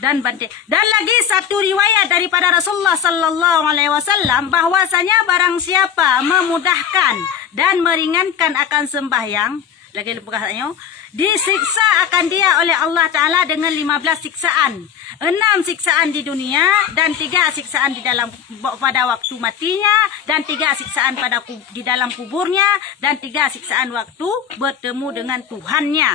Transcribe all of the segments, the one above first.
Dan lagi satu riwayat daripada Rasulullah sallallahu alaihi wasallam bahwasanya barang siapa memudahkan dan meringankan akan sembahyang, lagi lepasnya, disiksa akan dia oleh Allah Taala dengan 15 siksaan. 6 siksaan di dunia dan 3 siksaan di dalam pada waktu matinya dan 3 siksaan di dalam kuburnya dan 3 siksaan waktu bertemu dengan Tuhannya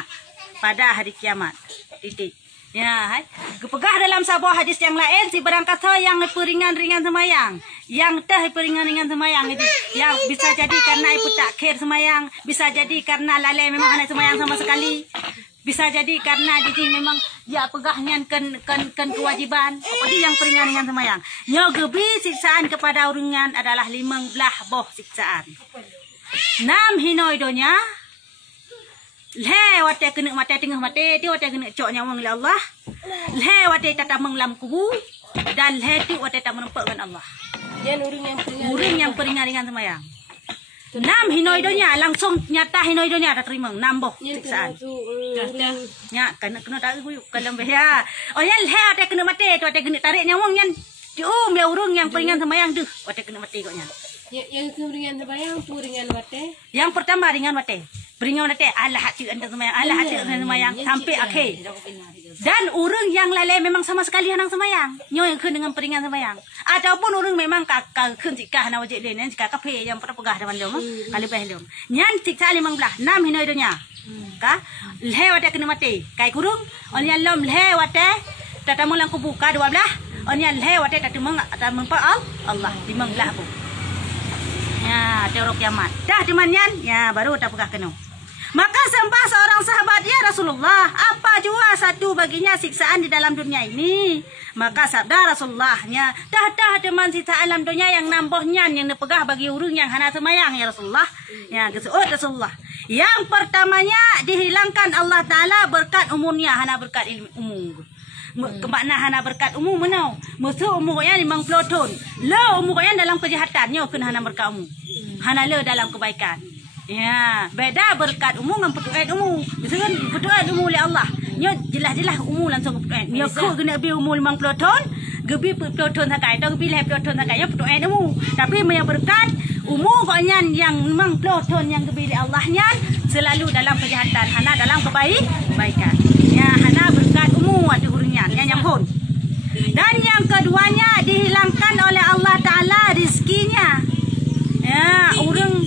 pada hari kiamat. Titik. Ya, kepegah dalam sebuah hadis yang lain si berangkata yang peringan-ringan semayang, yang peringan-ringan semayang itu, yang bisa jadi karena ibu takhir semayang, bisa jadi karena lalai memang anak semayang sama sekali, bisa jadi karena di memang ya pegahnya kan kewajiban. Jadi yang peringan-ringan semayang. Nyogebi siksaan kepada urungan adalah 15 boh siksaan. 6 hinoidonya. Le wate kena mate tengah mate dia wate kena cok nyawang oleh Allah. Le wate tata menglam kubu dan le tu wate tak menempat dengan Allah. Urang yang peringan-ringan semayang. 6 hinoidonya langsung nyata hinoidonya ada terima 6 boh siksaan. Ya kena tahu guyuk kalau ya. Oh ya le wate kena mate tu wate kena tarik nyawang yang dia urang yang peringan semayang tu wate kena mate koknya. Yang ringan semayang ringan wate. Yang pertama ringan wate. Peringan nanti Allah hati anda semayang, Allah hati anda semayang sampai akhir. Dan orang yang lalai memang sama sekali henang semayang, nyoy kun dengan peringan semayang. Ataupun orang memang kakak kun jika hana wajib lain, jika kafe yang pernah pegah depan dia, kali behel dia. Nyan tiksa 15, 6 hina idonya. Ka, lewat kena mati. Kai kurung, onyan lom lewat tata mulang kubuka 12, onyan lewat tata mengpa Allah 15 bu. Ya, terok kiamat. Dah temannya, ya baru tak pegah kena. Maka sembah seorang sahabat, ya Rasulullah, apa jua satu baginya siksaan di dalam dunia ini? Maka sabda Rasulullahnya, dah teman sisa alam dunia yang nambahnya yang dipegah bagi urung yang hana semayang, ya Rasulullah. Ya, kesuut Rasulullah. Yang pertamanya dihilangkan Allah Ta'ala berkat umumnya, hana berkat ilmu umum. Kemakna hana berkat umum menau. Musuh umurnya 50 tahun. Lo umurnya dalam kejahatannya kena hana berkat umum. Hana lo dalam kebaikan. Ya, beda berkat umum dengan petuaid umum. Misalkan petuaid umum oleh Allah. Nyo jelas-jelas umum langsung petuaid. Nyo ko kena bi umur 50 tahun, gebi 50 tahun sakai, atau gebi 50 tahun sakai ya petuaid umum. Tapi yang berkat umum koknya yang 50 tahun yang gebi oleh Allahnya selalu dalam kejahatan, hana dalam kebaikan. Ya, hana berkat umum ada hurunnya, yang nyampun. Dan yang keduanya dihilangkan oleh Allah Ta'ala rizkinya. Ya, orang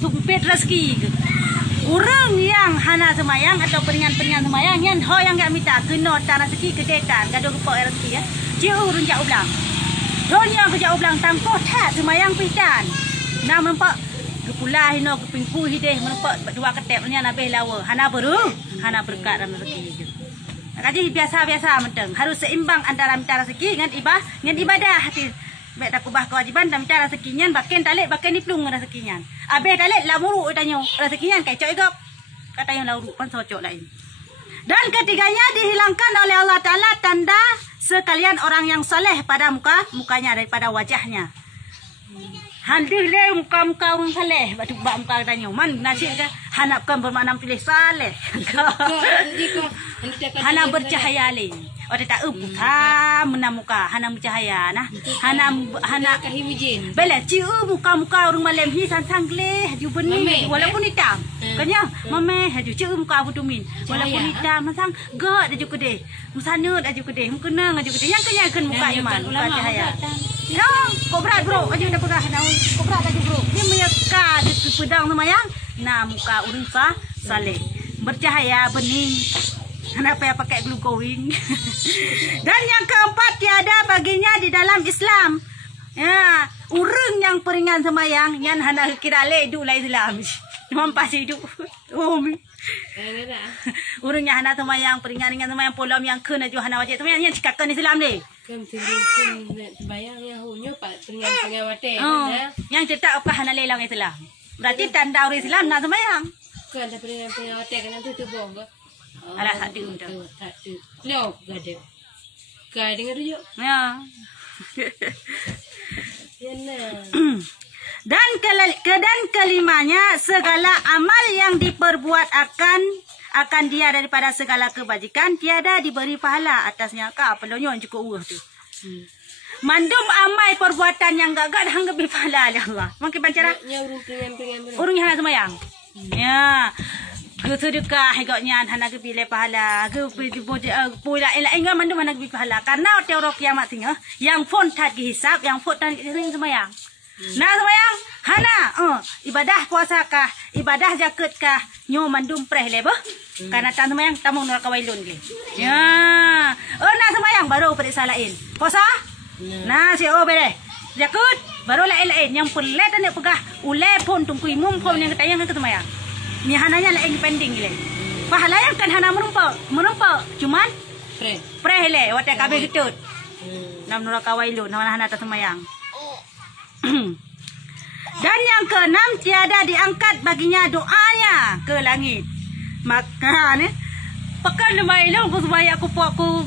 sumpit rezeki. Orang yang hana semayang atau peringan-peringan semayang yang ho yang enggak minta kena tak rezeki kedetan gaduh kepok rezeki ya. Dia urun jak ublang. Dunia ke jak ublang tangkoh tak semayang pitan. Nak mempak kepulah hino kepingku hideh mempak dua ketepnya nabeh lawa. Hana beru, hana berkat dan rezeki. Kaji biasa-biasa menteng. Harus seimbang antara minta rezeki dengan ibadah hati. Baik tak kubah kewajiban dan minta rezekinya bakin talik bakin diplung rezekinya. Abeh talik lamuru tanyo rezekinya kai cok igap. Kata yang lauru pan socok lain. Dan ketiganya dihilangkan oleh Allah Taala tanda sekalian orang yang saleh pada mukanya daripada wajahnya. Handih le muka-muka orang saleh batu bak muka tanyo man nasi ke hanapkan bermakna pilih saleh. Hana bercahaya lain. Orang tak menamuka hana bercahaya nah. Hana kahimijin. Bela ciu muka-muka orang malam hi sang gleh ju benih walaupun hitam. Kanya mame haju ciu muka butumin walaupun hitam sang gak aju kede. Musanut aju kede, mukena aju kede. Yang kanya kan muka iman, muka cahaya. Ya, kobra bro, aju dah pegah nau. Kobra aju bro. Dia meyaka di pedang semayang. Nah, muka orang saleh. Bercahaya bening. Kenapa ya pakai glue going? Dan yang keempat tiada baginya di dalam Islam. Ya, urang yang peringan semayang yang hana kira le hidup lah Islam. Mampas hidup. Urang yang hana semayang peringan semayang polam yang kena jo hana wajib semayang yang cikakan Islam ni. Kan semayang yang hunyo pak peringan wate. Yang cetak apa hana lelang Islam. Berarti tanda orang Islam nak semayang. Kan peringan wate kan tu bong. Alah satu tu. Leo gade. Kai dengar tu. Ya. Dan kelimanya segala amal yang diperbuat akan akan dia daripada segala kebajikan, tiada diberi pahala atasnya. Pelonyo cukup urus tu. Mandum amai perbuatan yang gagal hang lebih pahala oleh Allah. Mungkin pancara. Urung yang semayang. Ya. Ke sedekah higotnya hana ke pilih pahala. Ke pula enggak mandum hana ke pahala. Karena teori kiamat tinggal yang phone tad hisap, yang phone tad sering semayang. Nah semayang hana ibadah puasa kah, ibadah zakat kah, nyo mandum preh lebo. Karena tan semayang tamung neraka wailun ke. Ya. Nah semayang baru periksa lain. Puasa? Nah si bere. Zakat baru lain yang pelet dan pegah ule pun tungkui mum pun yang ketayang ke semayang. Ni hananya lain pending gile. Pahala yang kan hana merumpa cuman preh le wate kabe getut. Nam neraka wailun hana ta semayang. Dan yang keenam, tiada diangkat baginya doanya ke langit. Maka ni pekan lumayan aku supaya aku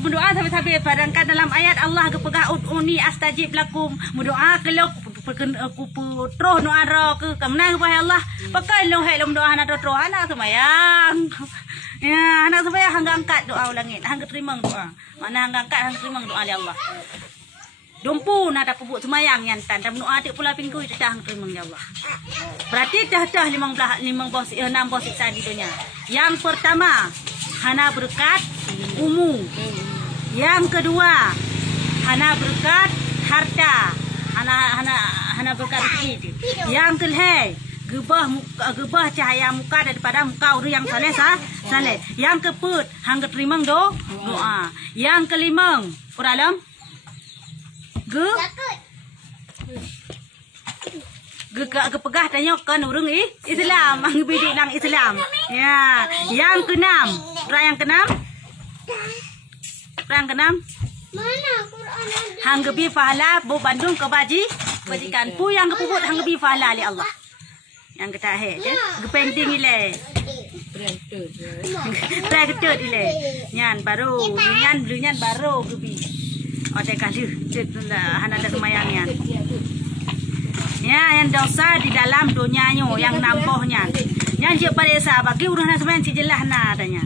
berdoa sampai padangkan dalam ayat Allah kepegah ud'uni astajib lakum, berdoa kalau aku terus doa ke kemenang kepada Allah. Pekan lu hai doa nak terus anak semayang. Ya, anak semayang hang angkat doa langit, hang terima doa. Mana hang angkat hang terima doa dari Allah. Dompu nak dapat buat semayang yang tan dan doa adik pula pinggu itu dah terima ya Allah. Berarti dah 6 bos siksa di dunia. Yang pertama, hana berkat umum. Yang kedua, hana berkat harta. Hana berkat rezeki. Yang kelima, gebah cahaya muka daripada muka orang yang saleh. Yang keempat, hang terima doa. Yang kelima, peralam pegah tanya kan urung Islam, ang bidik lang Islam. Ya, yang keenam, yang keenam. Mana Quran? Hang gebi pahala bu Bandung ke bajikan pu yang kepuput hang gebi pahala oleh Allah. Yang kita gepending ile. Traktor ile. Nyan baru, nyan baru gebi. Ada kali hana ada semayangnya. Ya, yang dosa di dalam dunianya, yang nampohnya. Yang dia pada sahabat, bagi urusan semayang si jelah na adanya.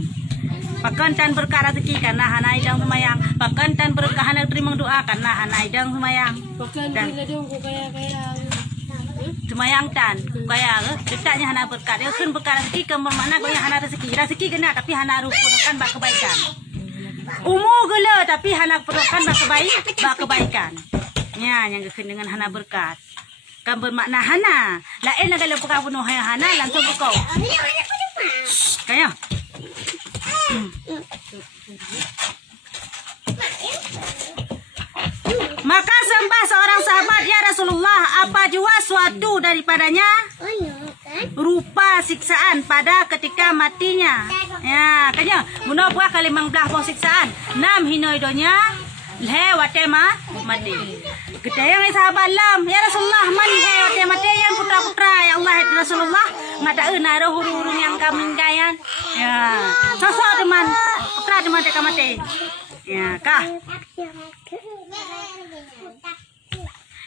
Pakan tan berkah rezeki karena hana idang semayang. Pakan tan berkah hana terima doa karena hana idang semayang. Dan semayang tan kaya detaknya hana berkah. Dia kan berkah rezeki kemer mana kaya hana rezeki. Rezeki kena tapi hana rupukan bak kebaikan. Umur gula tapi hana perlukan bak kebaikan. Ya, yang dengan hana berkat. Kan bermakna hana. Lain lah kalau pegang penuh hana langsung kau. Kaya. Maka sembah seorang sahabat, ya Rasulullah, apa jua suatu daripadanya rupa siksaan pada ketika matinya. Ya, kanya guna buah kali 15 siksaan. 6 hinoidonya lewat mati. Kedayang sahabat lam, ya Rasulullah, man lewat mati yang putra-putra ya Allah Rasulullah, ngadaeun ada huru-huru yang kami gayan. Ya, sosok teman putra teman teka mati. Ya, kah?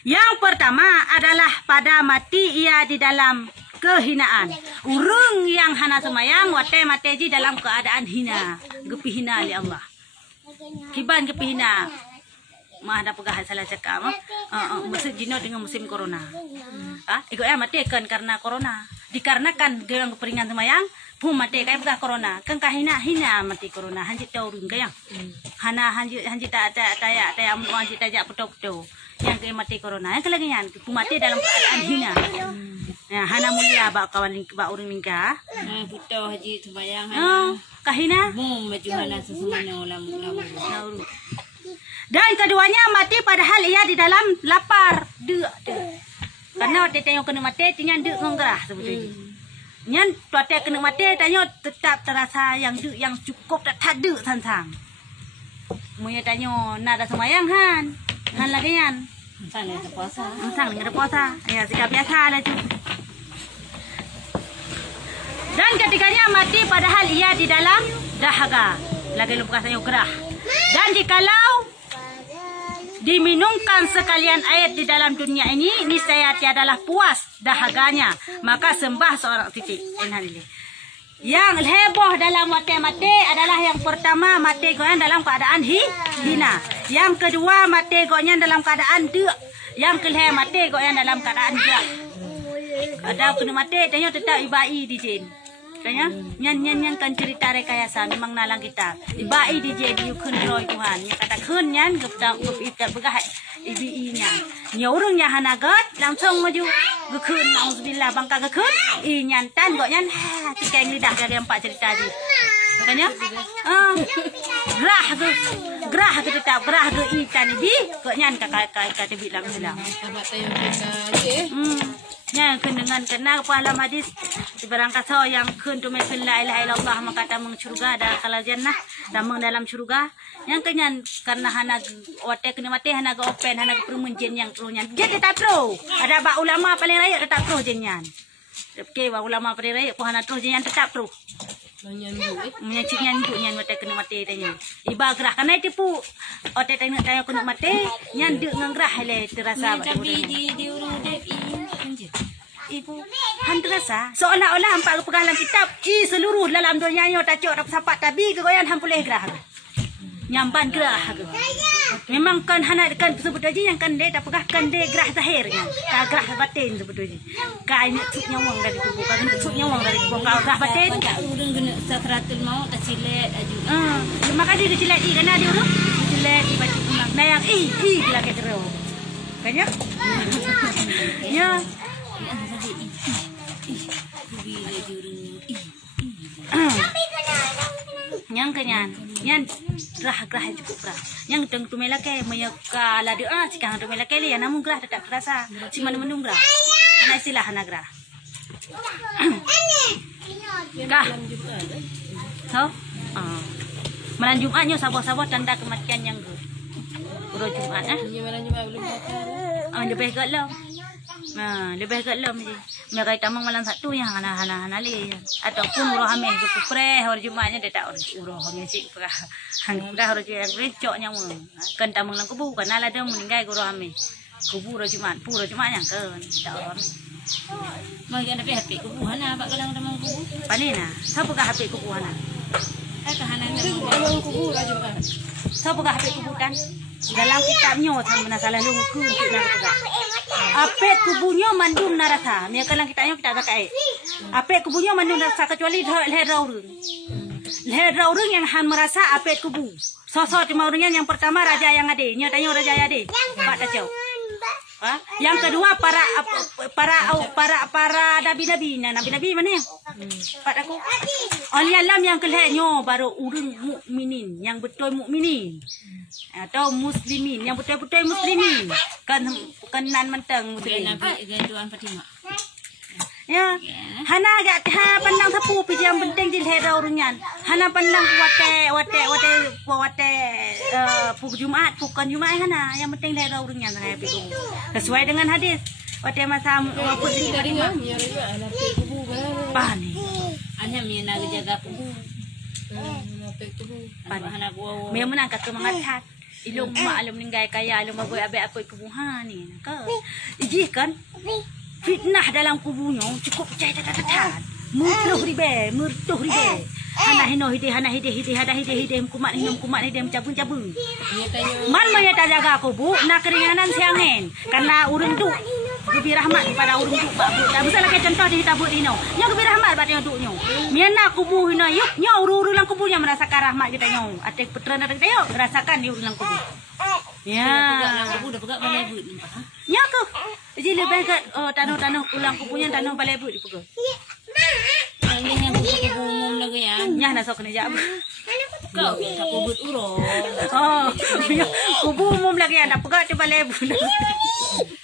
Yang pertama adalah pada mati ia di dalam kehinaan. Urung yang hana semayang wate mateji dalam keadaan hina, gepi hina oleh Allah. Kiban gepi hina. Mah ada pegah salah cakap musim jino dengan musim corona. Ikut mati kan karena corona. Dikarenakan dengan keperingan semayang, pun mati kaya pegah corona. Kan kahina mati corona. Hanjit tahu urung kaya. Hana hanjit tak taya mu hanjit tajak petok-petok. Yang kaya mati corona. Yang kelagian pun mati dalam keadaan hina. Ya, hana mulia bak kawan bak urang lingkah. Puto haji sembayang kahina. Maju hana sesemana ulam. Dan keduanya mati padahal ia di dalam lapar. Karena waktu tengok kena mati, tinggal dek ngerah sebetulnya. Nyan waktu kena mati, tanya tetap terasa yang dek yang cukup tak dek sansang. Munya tanya nada semayang han lagi yan. Sang ada puasa. Sang ada puasa. Ya sikap biasa lah tu. Dan ketiganya mati padahal ia di dalam dahaga. Lagi lupa saya gerah. Dan jikalau diminumkan sekalian air di dalam dunia ini, niscaya tiadalah puas dahaganya, maka sembah seorang titik. Yang heboh dalam mati adalah yang pertama mati goyan dalam keadaan hina. Yang kedua mati goyan dalam keadaan dek. Yang kelima mati goyan dalam keadaan dek. Ada kena mati tanya tetap ibai di jin. Tanya nyan kan cerita rekayasa memang nalang kita. Ibai di jin you kun roy Tuhan. Nya kata kun nyan gepdang gepita begah ibi-nya. Nya urang nya hanagat langsung maju. Gekun nauzubillah bangka gekun inyan tan kok nyan tikeng lidah dari empat cerita tadi katanya gerah ke tetap gerah ke ikan bi kok nyan kata bilang bilang nya dengan kena pahala hadis barang kata yang kun tu mekun la ilaha illallah maka ta meng surga dan kala jannah dan meng dalam surga yang kenyan karena hana otek kena mati hana go open hana permunjin yang trunya dia tetap pro ada ba ulama paling raya tetap pro jenyan okey ba ulama paling raya ko hana pro jenyan tetap pro menyacingnya nyan otek kena mati tanya iba gerah karena tipu otek tanya kena mati nyan de ngangrah le terasa tapi di urang dep ibu handrasa seolah-olah hampa pegalang kitab seluruh dalam dunia yo tacok dak sapat tabi ke goyan hampuleh gerah nyamban gerah memang kan hana kan sebut aja yang kan dia tak pegahkan dia gerah zahirnya tak gerah batin sebut aja ka ini cuk nyawang dari tubuh kan cuk nyawang dari tubuh kau gerah batin tak urang kena sakratul maut tacilet aju maka dia cilet i kana dia urang cilet i baca nah yang i bila ke terus banyak ya yang kenyan yang gerah cukup gerah yang teng tumela ke mayaka la doa cikang tumela ke ya namun gerah tetap terasa si mana menung gerah ana istilah ana gerah kah so malam Jumatnya sabah-sabah tanda kematian yang gur Jumat malam Jumat belum datang lebih galau lebih galau je mereka tamang malam satu yang hana le ataupun urah ame ke pre hari Jumatnya dia tak urah ame sik pra hangdah hari recok nya mun kan tamang lang kubu kan ala dem meninggal urah ame kubu hari Jumat pura Jumat yang kan tak urah ame magi ana pe kubu hana pak galang tamang kubu palina siapa ka HP kubu hana hana kubu hari Jumat siapa ka HP kubu kan dalam kitabnya sama masalah lu ku nak pegang apet kubunya mandum narasa dia kalang kitabnya kita agak apet kubunya mandum narasa kecuali leher raurung yang han merasa apet kubu sosok cuma orangnya yang pertama raja yang ade nyatanya raja ade pak tacau yang kedua para nabi mana ya pak aku oli alam yang kelihnya baru urung mukminin yang betul mukminin atau muslimin yang betul-betul muslimin kan kenan menteng muslimin nabi Tuan Fatimah ya hana agak pandang sapu pi yang penting di leher orangnya hana pandang wate pukul Jumat bukan Jumat hana yang penting leher orangnya sesuai dengan hadis wate masa pukul dari ngamnya anak kubu pani hanya mina jaga kubu anak gua memang angkat semangat ilung maklum ninggai kaya ilung magoy abe apoy kubuhan ni ka iji kan fitnah dalam kubunya cukup percaya tak murtuh ribe hana hide hada hide kumat hidem cabun man maya tak jaga kubu nak keringanan siangen karena urun tu Gebi rahmat kepada urung tu pak bu. Tak bisa lagi contoh di tabut ino. Nya gebi rahmat pada yang tu nyo. Miana kubu ino yuk nya uru-uru lang kubu nya merasakan rahmat kita nyo. Atek putra nak kita yuk rasakan di uru lang kubu. Ya. Lang kubu dah pegak balai but nampak. Nya ke. Jadi lebih ke tanah-tanah ulang kubunya tanah balai but dipegak. Ini yang kubu umum lagi ya. Nya nak sok kena jawab. Kau tak kubut urang. Oh, kubu umum lagi ada pegak di balai but.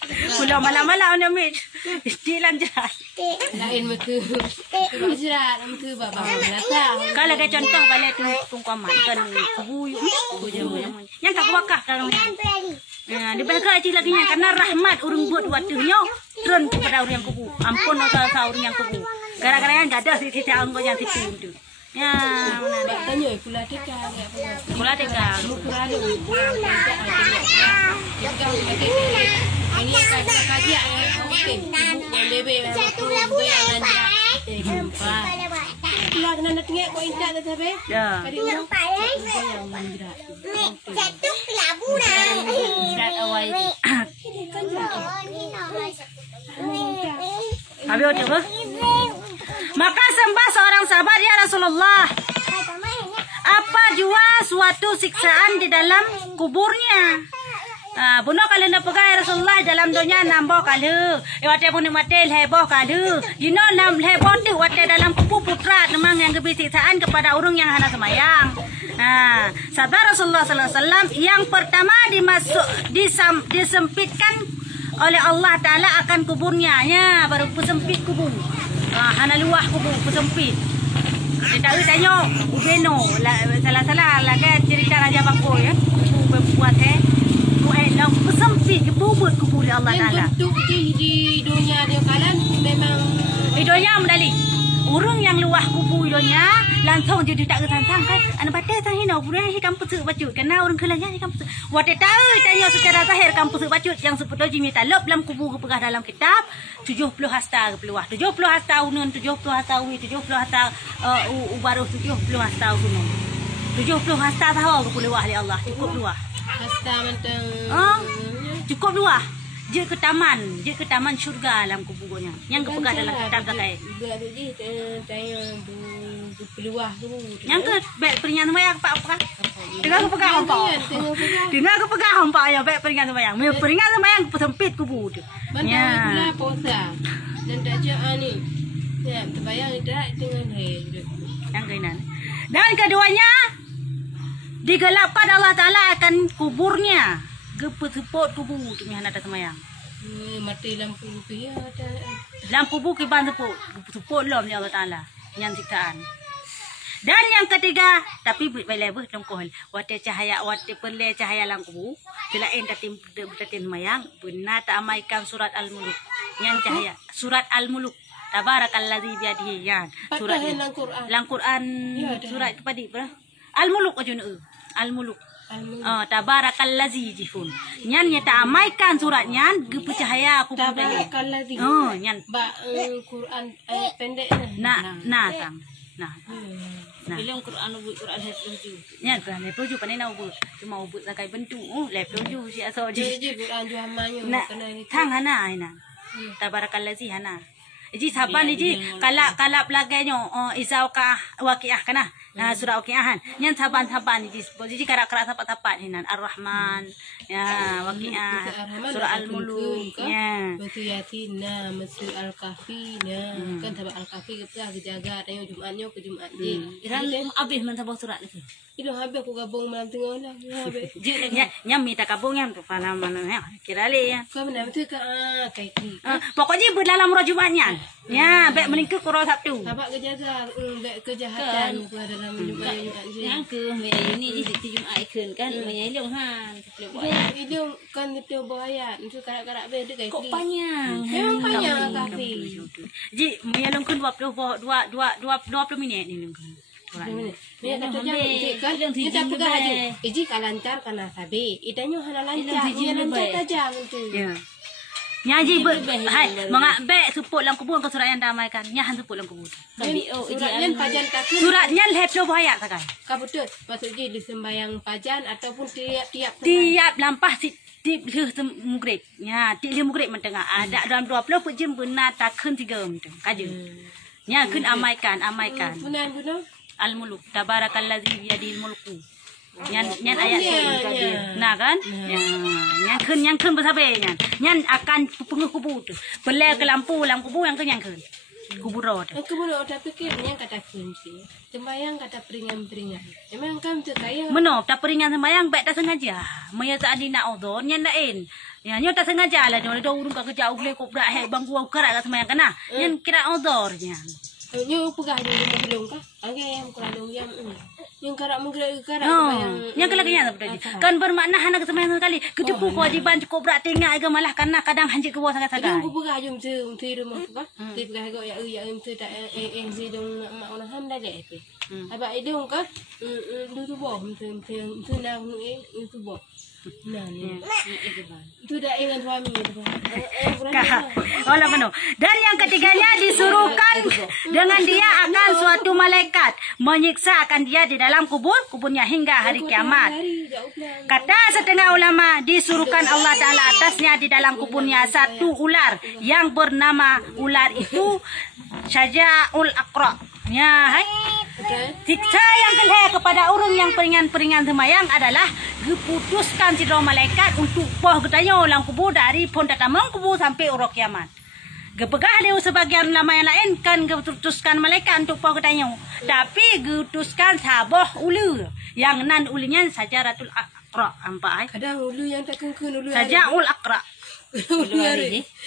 Pulau malam-malam ni mit. Istilah jelas. Lain muka. Jelas muka bapa merasa. Kalau ke contoh balai tu tungkaman kan kubu yang tak wakah kalau di belakang itu lagi karena rahmat urung buat waktunya turun kepada orang yang kubu. Ampun dosa orang yang kubu. Gara-gara yang gak ada sisi anggo yang situ itu. Ya, tanya pula teka. Pula teka. Ukuran lu. Ini kajian okey. Ibu yang bebe waktu yang lanjut. keluar kena tengok kau indah dah sampai. Ya. Kadi yang menggerak. Berat awal. Habis apa? Maka sembah seorang sahabat ya Rasulullah. Apa jua suatu siksaan di dalam kuburnya? Bunuh kalau nak pegang Rasulullah dalam dunia nambah kalau. Wate bunuh mati heboh kalau. Dino nam heboh tu wate dalam kubur putra memang yang lebih siksaan kepada orang yang hana semayang. Sabda Rasulullah sallallahu alaihi wasallam yang pertama disempitkan oleh Allah Taala akan kuburnya. Ya, baru sempit kubur. Hana luah kubur sempit. Kita tanya ubeno salah lagi cerita Raja Bangko ya. Buat lang sempit kubur Allah Taala. Bentuk di dunia dia kalan memang Idonya medali. Orang yang luah kubur idonya langsung jadi tak ketantang kan. Anak batai tang hina buran hi kampus bacut karena orang kelanya hi kampus. Wate tahu tanya secara zahir kampus bacut yang sepuluh jimi talab dalam kubur pegah dalam kitab 70 hasta keluar. 70 hasta unun 70 hasta uwi 70 hasta baru 70 hasta unun. 70 hasta tahu keluar oleh Allah cukup luah. hasta mentang. Cukup luah. Dia ke taman syurga dalam kuburnya. Yang kepegah dalam kitab zakai. Buat tu je tanya peluah tu. Yang ke baik peringan sembahyang apa? Dengar aku pegang hampa. Dengar aku pegang hampa ya baik peringan sembahyang. Peringan sembahyang sempit kubur tu. Bandar pula puasa. Dan tak cak ni. Ya, terbayang tak dengan yang kainan. Dan keduanya digelapkan Allah Taala akan kuburnya. Geput-geput kubur tu yang ada semayang. Mati lampu tu ya. Lampu kubur kiban seput lom ya Allah Taala. Yang siksaan. Dan yang ketiga, tapi baik-baik tongkol. Wate cahaya, wate perle cahaya dalam kubur. Selain tatin semayang, benar tak amaikan surat Al-Muluk. Yang cahaya, surat Al-Muluk. Tabarakalladzi biyadihi yan. Surat Al-Quran. Surat kepada berapa? Al-Muluk aja nu. Al-Muluk. Tabarakalladzi jifun. Nyan nyata amaikan surat nyan gepu cahaya aku putih. Tabarakalladzi. Nyan. Ba Quran ayat pendek nah tang. Nah. Bilang Quran ubut Quran hafju. Nyan Quran hafju panen nak ubut. Cuma ubut sakai bentuk. Hafju si asal je. Quran ju hamanyo kena ni. Tang hana ina. Tabarakalladzi hana. Iji saban iji kalap lagainya izauka waqiah kana surah waqiahan nyan saban iji karak tapat hinan Ar-Rahman ya waqiah surah Al-Muluk ya betul yatina masuk Al-Kahfi kan tabat Al-Kahfi kejaga tanya Jumatnya ke Jumat iran habis man sabang surat ni itu habis aku gabung malam tengah lah habis nyam minta gabung yang tu fana mana ya kira le ya kau benar betul ke kaiki pokoknya berdalam roh Jumatnya ya baik meningkat ke roh Sabtu tabat kejaga baik kejahatan ke dalam Jumat yang ke ini di Jumat ikun kan menyelong han itu kan itu bayat itu karak-karak be dekat kok panjang memang panjang kafe ji menyelong kun 20 minit ni Ni kata jangan ni tak pegang aja. Iji kalancar kana sabe. Itanya hana lancar. Dia lancar tajam tu. Ya. Nyaji hai mengak support lang kubur ke surat yang damaikan. Nyahan support lang kubur. Tapi suratnya pajan kaki. Suratnya heplo bayar sakai. Ka betul. Maksud je di sembahyang pajan ataupun tiap lampah di mugrib. Ya, di mugrib mentengah. Ada dalam 20 jam benar takkan 3 menteng. Kaje. Nya kun amaikan. Bunan Al-Muluk tabarakalladzi biyadil mulku. Nyan ayat tu. Nah kan? Yang kun bersabe nyan akan penguh kubur tu. Pelai ke lampu kubur yang yang kun. Kubur roh tu. Kubur roh tapi kirnya kata kunci. Sembayang kata peringan. Memang kan tu kaya. Meno tak peringan sembayang baik tak sengaja. Maya tak ada nak uzur nyan lain. Ya nyo tak sengaja lah dia urung ka kerja boleh kok berak bangku kerak sembayang kana. Nyan kira uzur nyan. Nyo pegah ni belum kah? Okey yang kurang yang. Yang karak menggerak karak yang kelakanya seperti kan bermakna anak semayang sekali kedepu kewajiban cukup berat tinggal ke malah karena kadang hanjit ke bawah sangat-sangat. Aku pegah jom tu rumah apa? Tu pegah go ya tu tak si dong mak orang handa je tu. Aba idong ka tu boh tu nak tu boh. Nah ni itu dah ingat suami itu. Olah penuh. Dan yang ketiganya disuruhkan dengan dia akan suatu malaikat menyiksa akan dia di dalam kuburnya hingga hari kiamat. Kata setengah ulama disuruhkan Allah Ta'ala atasnya di dalam kuburnya satu ular yang bernama ular itu Syaja'ul Aqra. Ya, hai. Siksa yang kelih kepada orang yang peringan-peringan semayang adalah diputuskan si malaikat untuk poh getanya ulang kubur dari pon tatamang kubur sampai urok kiamat. Gepegah dia sebagian ulama yang lain kan diputuskan malaikat untuk poh getanya. Tapi diputuskan sabah ulu yang nan ulinya Syajaratul Aqra ampa ai. Kadang ulu yang tak kengkun ulu. Syaja'ul Aqra.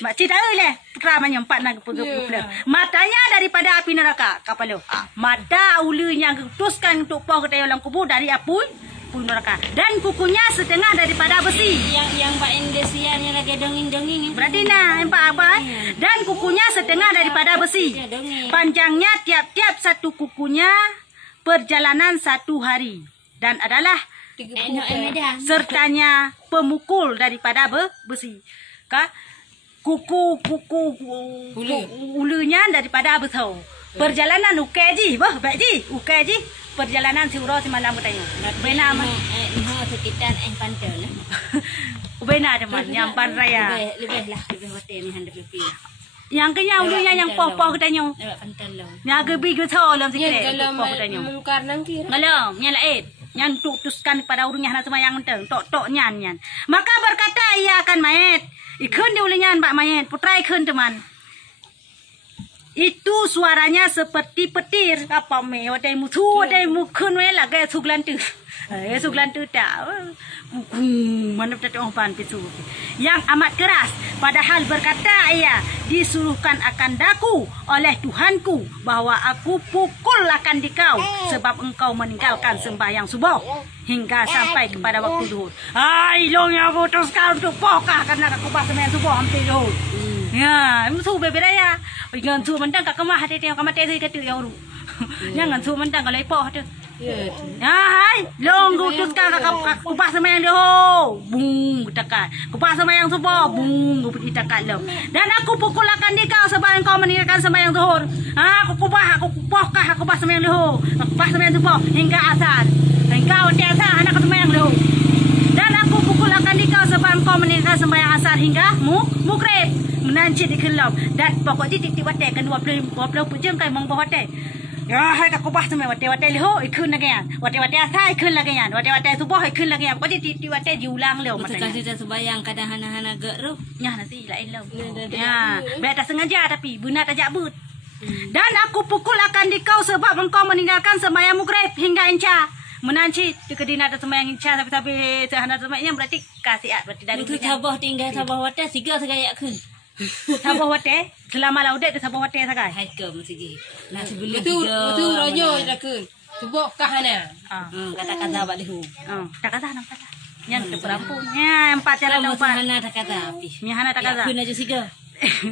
Mak cerita leh kerama nyempat nak pegel. Matanya daripada api neraka kapalo. Mata ulu yang diputuskan untuk poh getanya ulang kubur dari api neraka dan kukunya setengah daripada besi. Yang Pak Indesiannya lagi dongeng-dongeng. Berarti nah empat apa? Dan kukunya setengah daripada besi. Panjangnya tiap-tiap satu kukunya perjalanan 1 hari dan adalah sertanya pemukul daripada besi. Kuku ulunya daripada besau. Perjalanan ukeji, ukeji perjalanan siuro semalam katanya. Bena mah. Sekitar pantel. Bena teman yang pan raya. Lebih hotel ni handap lebih. Yang kenya ulunya yang poh-poh katanya. Pantel lah. Yang gebi getau dalam sikit. Poh katanya. Karnang kira. Ngalam, yang lain. Yang tutuskan pada urungnya hana semayang menteng. Tok nyan. Maka berkata ia akan mayat. Ikun di ulingan Pak mayat. Putra ikun teman. Itu suaranya seperti petir. Apa me? Wadai mutu, wadai mukun we lah. Gaya suglan tu. Suglan tu tak. Mana tak orang pisu. Yang amat keras. Padahal berkata ia disuruhkan akan daku oleh Tuhanku bahwa aku pukul akan dikau sebab engkau meninggalkan sembahyang subuh hingga sampai kepada waktu zuhur. Ilong yang putuskan untuk pokah karena aku pas sembahyang subuh hampir zuhur. Ya, musuh berbeda ya. Jangan suruh mentang kat kemah hati tengok kamar teh kata yang uru. Jangan suruh mentang kalau ipoh tu. Ya, hai, long putuskan kat kupas sembahyang dah. Bung getakan. Kupas sembahyang subuh, bung getakan lo. Dan aku pukul akan dikau sebab engkau meninggalkan sembahyang zuhur. Aku pokah aku kupas sembahyang dah. Kupas sembahyang subuh hingga asar. Engkau tiap asar anak sembahyang dah. Dan aku pukul akan dikau sebab engkau meninggalkan sembahyang asar hingga mukrib. Menancit di kelam dan pokok titik watai kan 20 jam kai mong watai. Ya hai ka kubah semai watai leho ikun lagi yan. Watai asai ikun lagi yan. Watai subuh ikun lagi yan. Pokok titik watai diulang leo matanya. Kita sembahyang kadang hana geru. Nyah nasi lain leo. Ya, baik tak sengaja tapi benar tak jabut. Dan aku pukul akan dikau sebab engkau meninggalkan sembahyang mukrib hingga inca. Menancit di kedina ada sembahyang inca sampai sehana sembahyang berarti kasiat berarti dari itu sabah tinggal sabah watai siga segaya kun. Sabah wate selama laudet tu sabah wate sakai. Hai ke mesti. Nah sebelum Betul ronyo dah kun. Tubok kahana. Kata-kata balik hu. Tak kata nampak. Yang terampun. Ya, empat cara nampak. Hana tak kata api. Nyahana tak kata. Kun aja siga.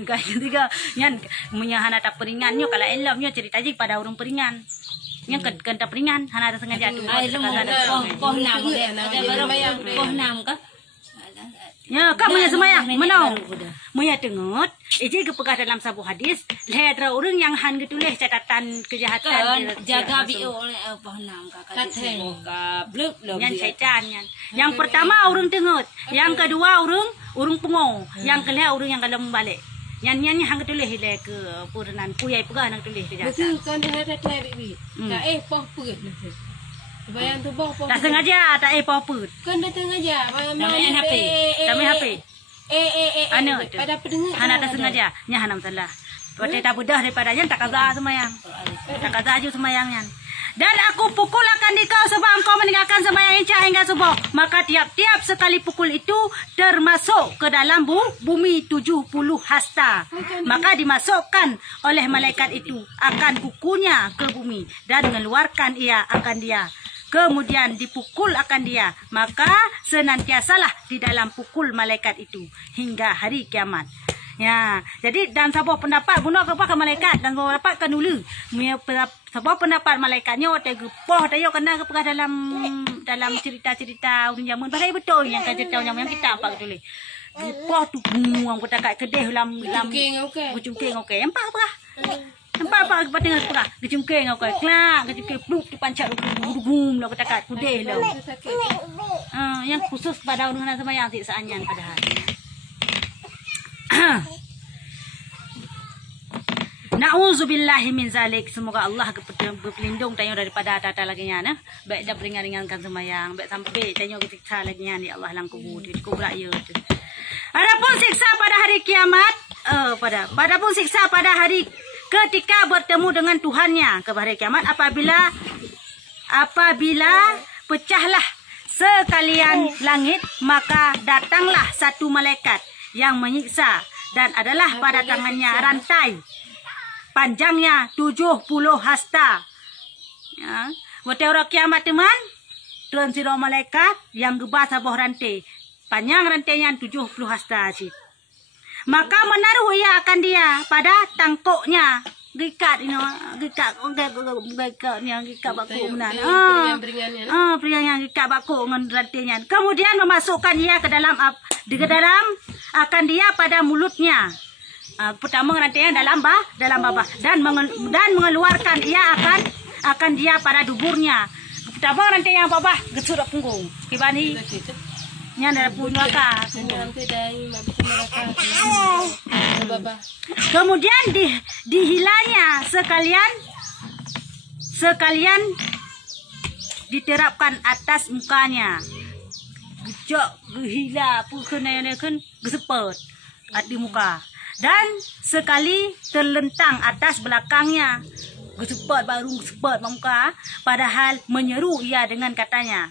Kayu tiga. Yang menyahana tak peringannya kalau elamnya cerita aja pada orang peringan. Yang kenta peringan hana ada sengaja tu. Ai lemu poh nam ke. Ada barang poh nam ke. Ya, kak punya semayang. Mana? Muya tengok. Ije kepegah dalam sabu hadis. Lehadra orang yang han getuleh catatan kejahatan. Jaga bio oleh apa nam kakak. Bluk yang syaitan yang. Yang pertama orang tengok. Yang kedua orang pengo. Yang kelima orang yang kalau balik. Yang hang getuleh le ke puranan puyai pegah nang tuleh kejahatan. Betul kan dia ada tarik bi. Tak poh perut. Bayang tu boh tak sengaja tak apa-apa. Kan dah sengaja. Main HP. Kami HP. Anu tu. Pada pendengar. Hana tak sengaja. Nya hanam salah. Waktu tak budah daripada yang tak kaza semayang. Tak kaza aju semayangnya. Dan aku pukul akan dikau sebab engkau meninggalkan sembahyang isya hingga subuh. Maka tiap-tiap sekali pukul itu termasuk ke dalam bumi 70 hasta. Maka dimasukkan oleh malaikat itu akan kukunya ke bumi dan mengeluarkan ia akan dia kemudian dipukul akan dia, maka senantiasalah di dalam pukul malaikat itu hingga hari kiamat. Ya, jadi dan sebuah pendapat guna kepada malaikat dan sebuah pendapat kan dulu. Sebuah pendapat malaikatnya ada gepoh tayo kena kepada dalam cerita-cerita urang jamun pasal betul yang kan cerita yang kita apa betul. Gepoh tu buang kita kat kedai dalam kucingking okey. Nampak apa? Nampak apa kita tengok apa? Kucingking okey. Klak, kucingking pluk dipancak gum lah kita kat kedai lah. Yang khusus pada orang sembahyang siksaannya padahal. Na'udzubillahi min zalik. Semoga Allah berlindung tanyo daripada ada lagi nya nah. Baik dah ringan-ringankan sembahyang, baik sampai tanyo siksa lagi nya ni Allah lang kubur di kubur ya. Adapun siksa pada hari kiamat, padapun siksa pada hari ketika bertemu dengan Tuhannya ke hari kiamat apabila pecahlah sekalian langit, maka datanglah satu malaikat yang menyiksa dan adalah pada tangannya rantai panjangnya 70 hasta. Ya, waktu orang kiamat teman, turun siro malaikat yang gebas sabah rantai, panjang rantainya 70 hasta sih. Maka menaruh ia akan dia pada tangkoknya, gikat ini, gikat baku benar. Pria yang gikat baku dengan rantainya. Kemudian memasukkan ia ke dalam akan dia pada mulutnya. Pertama rantainya dalam babah dan mengeluarkan ia akan dia pada duburnya. Pertama rantai yang babah gesur punggung. Kibani nya ada neraka. Kemudian dihilanya sekalian diterapkan atas mukanya. Gejok gehila pukena kan gesepet di muka. Dan sekali terlentang atas belakangnya. Gesepet muka. Padahal menyeru ia dengan katanya.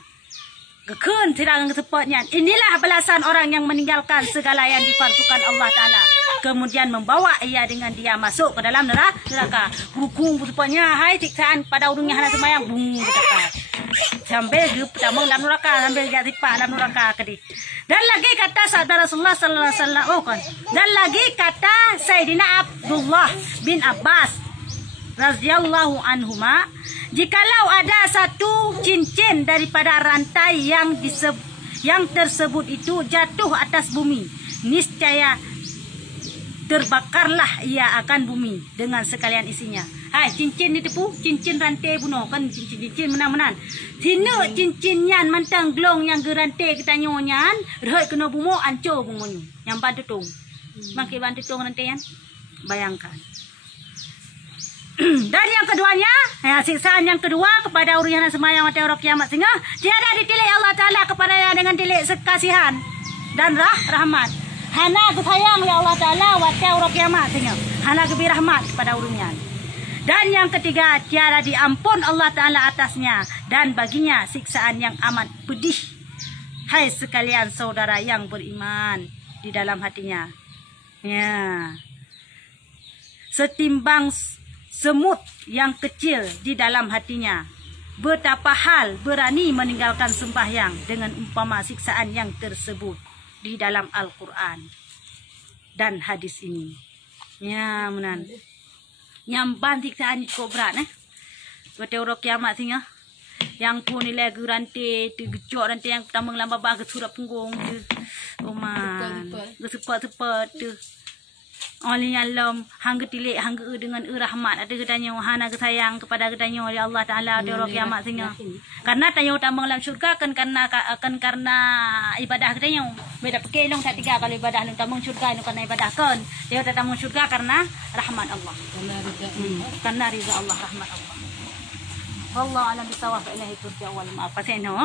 Gekun serangan gesepetnya. Inilah balasan orang yang meninggalkan segala yang difardukan Allah Ta'ala. Kemudian membawa ia dengan dia masuk ke dalam neraka. Hukum gesepetnya. Hai siksaan pada urungnya hana semayang. Bung sampai pertama dalam neraka, sampai jadi pak dalam neraka kedi. Dan lagi kata saudara Rasulullah sallallahu alaihi wasallam, dan lagi kata Sayyidina Abdullah bin Abbas radhiyallahu anhuma, jikalau ada satu cincin daripada rantai yang tersebut itu jatuh atas bumi, niscaya terbakarlah ia akan bumi dengan sekalian isinya. Hai, cincin ni tipu, cincin rantai bunuh kan, cincin menang-menang. Sina cincin nyan mantang glong yang gerantai kita nyan, rehoi kena bumo ancur bumonyo. Yang bantu tung. Makai bantu tung rantai yan. Bayangkan. Dan yang keduanya, siksaan yang kedua kepada orang yang semayang mati orang kiamat sehingga tiada ditilik Allah Ta'ala kepadanya dengan tilik sekasihan dan rahmat. Hana kesayang oleh Allah Ta'ala waktu orang kiamat sehingga hana kebi rahmat kepada orangnya. Dan yang ketiga, tiada diampun Allah Ta'ala atasnya dan baginya siksaan yang amat pedih. Hai sekalian saudara yang beriman di dalam hatinya. Ya. Setimbang semut yang kecil di dalam hatinya. Betapa hal berani meninggalkan sembahyang dengan umpama siksaan yang tersebut di dalam Al-Quran dan hadis ini. Ya, menan. Nyamban siksaan cukup berat Waktu orang kiamat sehingga yang pun nilai rantai tergejok rantai yang pertama ngelambah bah kesurap punggung man gesepet-sepet oleh alam hangga tilik hangga dengan rahmat ada katanya wahana kesayang kepada katanya oleh Allah Ta'ala di orang kiamat sehingga karena tanya utama dalam syurga akan karena ibadah katanya beda pakai long tak tiga kalau ibadah long tamang syurga itu karena ibadah kan dia tamang syurga karena rahmat Allah karena ridha Allah rahmat Allah. Wallahu a'lam bishawab. Ilahi turja'u wal ma'af. Pasal no.